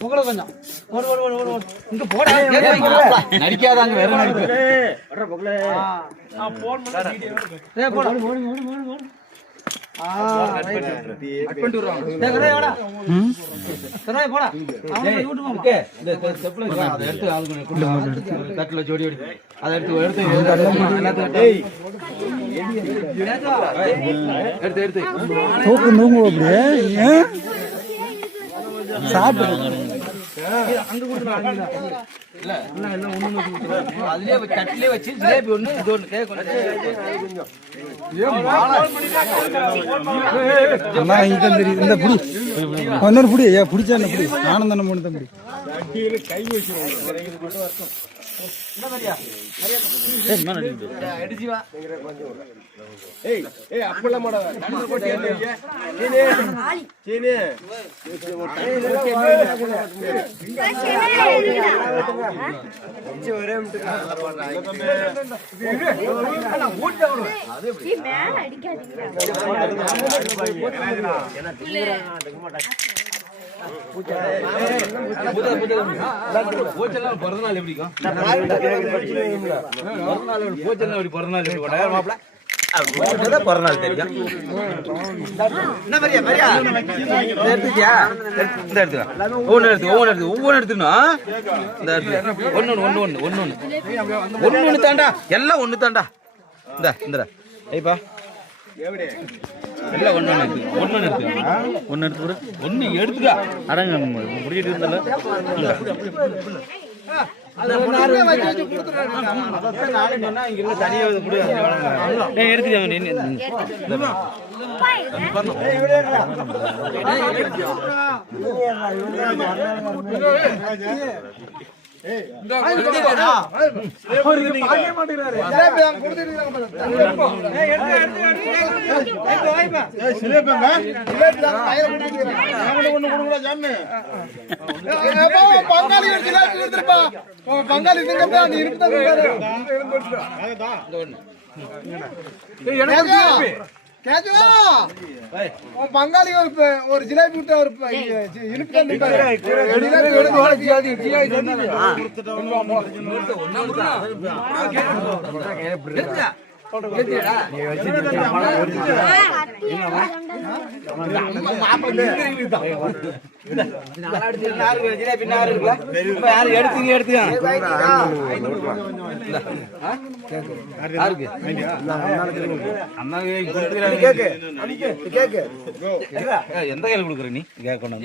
புகழ கொஞ்சம் இங்க போட நடிக்காதாங்க வேற நடிப்பு தட்டுல ஜோடி அதை எடுத்து எடுத்து தூக்கு நூங்கு அப்படியே சாப்பிடு அதுலயே தட்டிலே வச்சு ஜிலேபி ஒண்ணு இது ஒண்ணு தெரியுது இந்த புடி இன்னொரு புடி ஐயா பிடிச்சா என்ன புடி நானும் தானே மூணு தான் புடி கை வச்சு பிறந்தநாள் எப்படிக்கும் பிறந்தநாள் எப்படி மாப்பிள்ள பிறந்தநாள் தெரியும் ஒவ்வொன்னு எடுத்துக்கணும் ஒன்னு தாண்டா எல்லாம் ஒண்ணு தாண்டா இந்த ஐப்பா எல்லாம் ஒண்ணு எடுத்துக்கா அடங்க முடிச்சிட்டு இருந்தால பங்காளி பங்காளி ஒரு ஜிலேபி விட்டு ஒரு எந்த கையில் கொடுக்குற நீ கேட்கணும்